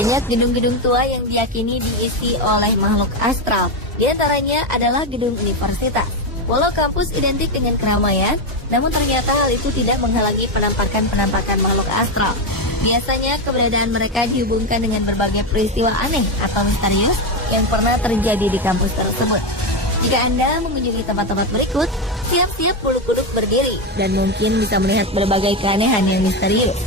Banyak gedung-gedung tua yang diyakini diisi oleh makhluk astral. Di antaranya adalah gedung universitas. Walau kampus identik dengan keramaian, namun ternyata hal itu tidak menghalangi penampakan-penampakan makhluk astral. Biasanya keberadaan mereka dihubungkan dengan berbagai peristiwa aneh atau misterius yang pernah terjadi di kampus tersebut. Jika Anda mengunjungi tempat-tempat berikut, siap-siap bulu kuduk berdiri dan mungkin bisa melihat berbagai keanehan yang misterius.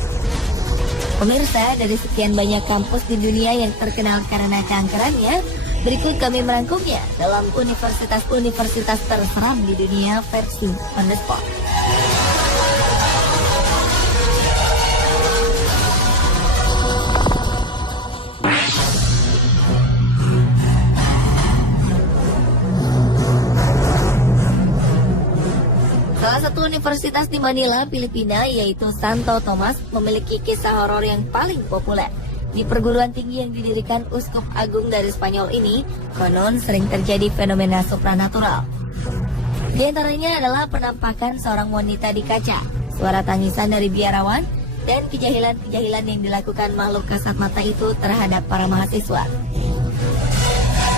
Pemirsa, dari sekian banyak kampus di dunia yang terkenal karena keangkerannya, berikut kami merangkumnya dalam universitas-universitas terseram di dunia versi on the spot. Salah satu universitas di Manila, Filipina, yaitu Santo Tomas, memiliki kisah horor yang paling populer. Di perguruan tinggi yang didirikan Uskup Agung dari Spanyol ini, konon sering terjadi fenomena supranatural. Di antaranya adalah penampakan seorang wanita di kaca, suara tangisan dari biarawan, dan kejahilan-kejahilan yang dilakukan makhluk kasat mata itu terhadap para mahasiswa.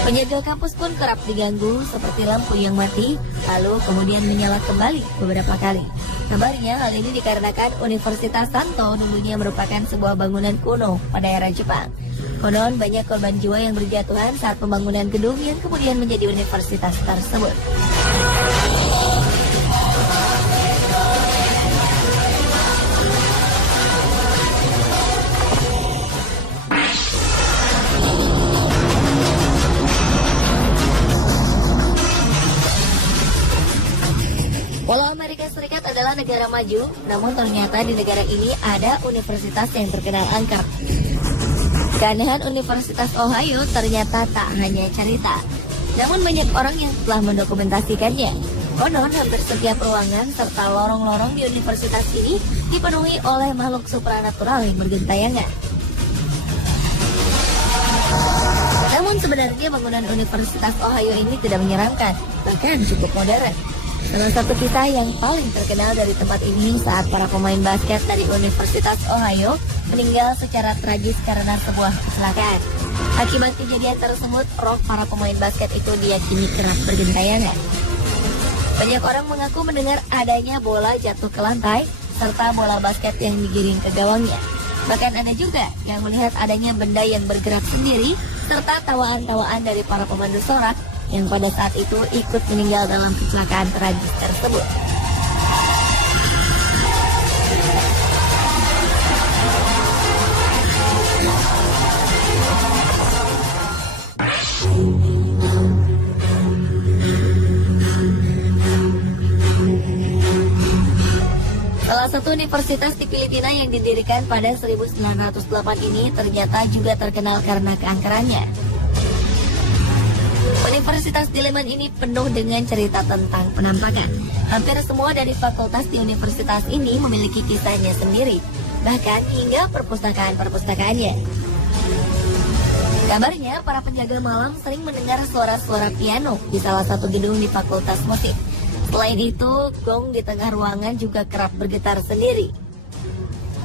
Penjaga kampus pun kerap diganggu seperti lampu yang mati, lalu kemudian menyala kembali beberapa kali. Kabarnya hal ini dikarenakan Universitas Santo dulunya merupakan sebuah bangunan kuno pada era Jepang. Konon banyak korban jiwa yang berjatuhan saat pembangunan gedung yang kemudian menjadi universitas tersebut. Walau Amerika Serikat adalah negara maju, namun ternyata di negara ini ada universitas yang terkenal angker. Keanehan Universitas Ohio ternyata tak hanya cerita, namun banyak orang yang telah mendokumentasikannya. Konon hampir setiap ruangan serta lorong-lorong di universitas ini dipenuhi oleh makhluk supranatural yang bergentayangan. Namun sebenarnya bangunan Universitas Ohio ini tidak menyeramkan, bahkan cukup modern. Salah satu kisah yang paling terkenal dari tempat ini saat para pemain basket dari Universitas Ohio meninggal secara tragis karena sebuah kecelakaan. Akibat kejadian tersebut, roh para pemain basket itu diyakini kerap bergentayangan. Banyak orang mengaku mendengar adanya bola jatuh ke lantai serta bola basket yang digiring ke gawangnya. Bahkan ada juga yang melihat adanya benda yang bergerak sendiri serta tawaan-tawaan dari para pemandu sorak yang pada saat itu ikut meninggal dalam kecelakaan tragis tersebut. Salah satu universitas di Filipina yang didirikan pada 1908 ini ternyata juga terkenal karena keangkerannya. Universitas di Leman ini penuh dengan cerita tentang penampakan. Hampir semua dari fakultas di universitas ini memiliki kisahnya sendiri, bahkan hingga perpustakaan-perpustakaannya. Kabarnya, para penjaga malam sering mendengar suara-suara piano di salah satu gedung di fakultas musik. Selain itu, gong di tengah ruangan juga kerap bergetar sendiri.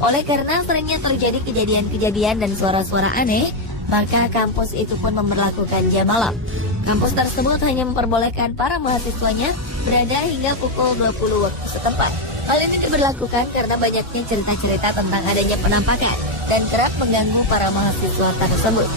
Oleh karena seringnya terjadi kejadian-kejadian dan suara-suara aneh, maka kampus itu pun memberlakukan jam malam. Kampus tersebut hanya memperbolehkan para mahasiswanya berada hingga pukul 20 waktu setempat. Hal ini diberlakukan karena banyaknya cerita-cerita tentang adanya penampakan dan kerap mengganggu para mahasiswa tersebut.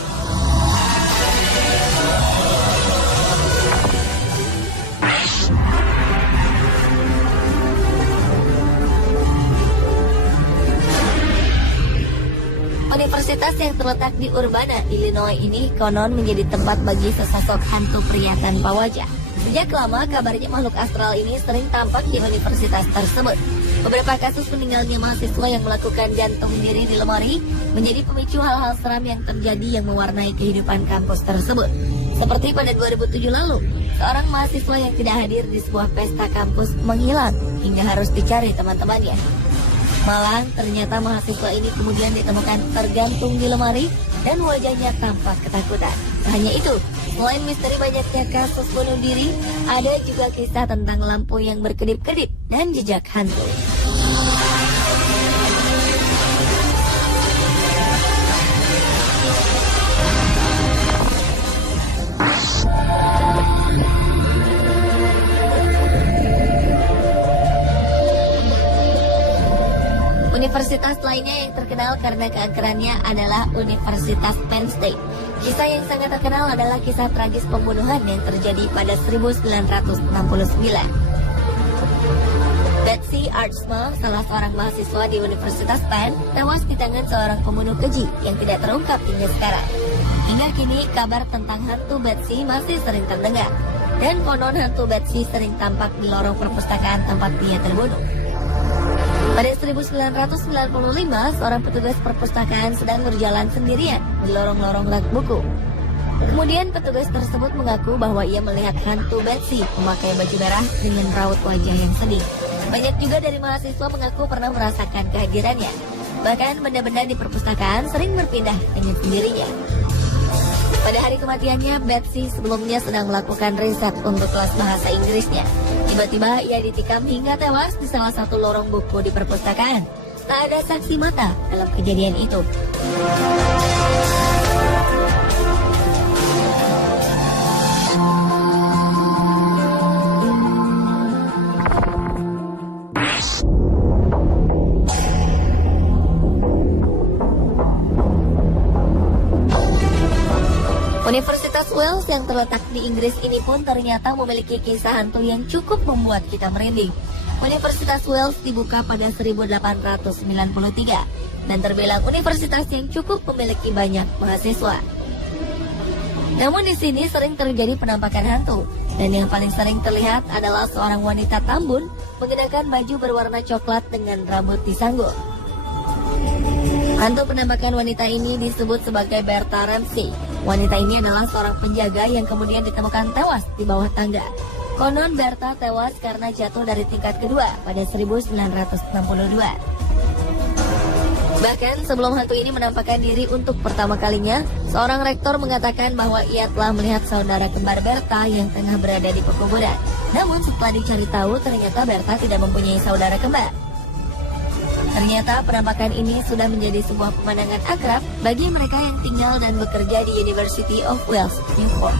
Universitas yang terletak di Urbana, Illinois ini konon menjadi tempat bagi sesosok hantu pria tanpa wajah. Sejak lama kabarnya makhluk astral ini sering tampak di universitas tersebut. Beberapa kasus meninggalnya mahasiswa yang melakukan gantung diri di lemari menjadi pemicu hal-hal seram yang terjadi yang mewarnai kehidupan kampus tersebut. Seperti pada 2007 lalu, seorang mahasiswa yang tidak hadir di sebuah pesta kampus menghilang hingga harus dicari teman-temannya. Malang, ternyata mahasiswa ini kemudian ditemukan tergantung di lemari dan wajahnya tampak ketakutan. Tak hanya itu, selain misteri banyaknya kasus bunuh diri, ada juga kisah tentang lampu yang berkedip-kedip dan jejak hantu. Universitas lainnya yang terkenal karena keangkerannya adalah Universitas Penn State. Kisah yang sangat terkenal adalah kisah tragis pembunuhan yang terjadi pada 1969. Betsy Archmal, salah seorang mahasiswa di Universitas Penn, tewas di tangan seorang pembunuh keji yang tidak terungkap hingga sekarang. Hingga kini, kabar tentang hantu Betsy masih sering terdengar. Dan konon hantu Betsy sering tampak di lorong perpustakaan tempat dia terbunuh. Pada 1995, seorang petugas perpustakaan sedang berjalan sendirian di lorong-lorong rak buku. Kemudian petugas tersebut mengaku bahwa ia melihat hantu Betsy memakai baju merah dengan raut wajah yang sedih. Banyak juga dari mahasiswa mengaku pernah merasakan kehadirannya. Bahkan benda-benda di perpustakaan sering berpindah dengan sendirinya. Pada hari kematiannya, Betsy sebelumnya sedang melakukan riset untuk kelas bahasa Inggrisnya. Tiba-tiba ia ditikam hingga tewas di salah satu lorong buku di perpustakaan. Tak ada saksi mata dalam kejadian itu. Universitas Wales yang terletak di Inggris ini pun ternyata memiliki kisah hantu yang cukup membuat kita merinding. Universitas Wales dibuka pada 1893 dan terbilang universitas yang cukup memiliki banyak mahasiswa. Namun di sini sering terjadi penampakan hantu, dan yang paling sering terlihat adalah seorang wanita tambun mengenakan baju berwarna coklat dengan rambut disanggul. Hantu penampakan wanita ini disebut sebagai Bertha Ramsey. Wanita ini adalah seorang penjaga yang kemudian ditemukan tewas di bawah tangga. Konon Bertha tewas karena jatuh dari tingkat kedua pada 1962. Bahkan sebelum hantu ini menampakkan diri untuk pertama kalinya, seorang rektor mengatakan bahwa ia telah melihat saudara kembar Bertha yang tengah berada di pekuburan. Namun setelah dicari tahu, ternyata Bertha tidak mempunyai saudara kembar. Ternyata penampakan ini sudah menjadi sebuah pemandangan akrab bagi mereka yang tinggal dan bekerja di University of Wales, Newport.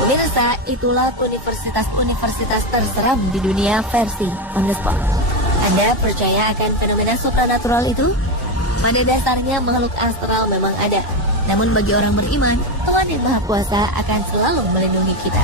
Pemirsa, itulah universitas-universitas terseram di dunia versi On The Spot. Anda percaya akan fenomena supranatural itu? Pada dasarnya makhluk astral memang ada. Namun bagi orang beriman, Tuhan yang Maha Kuasa akan selalu melindungi kita.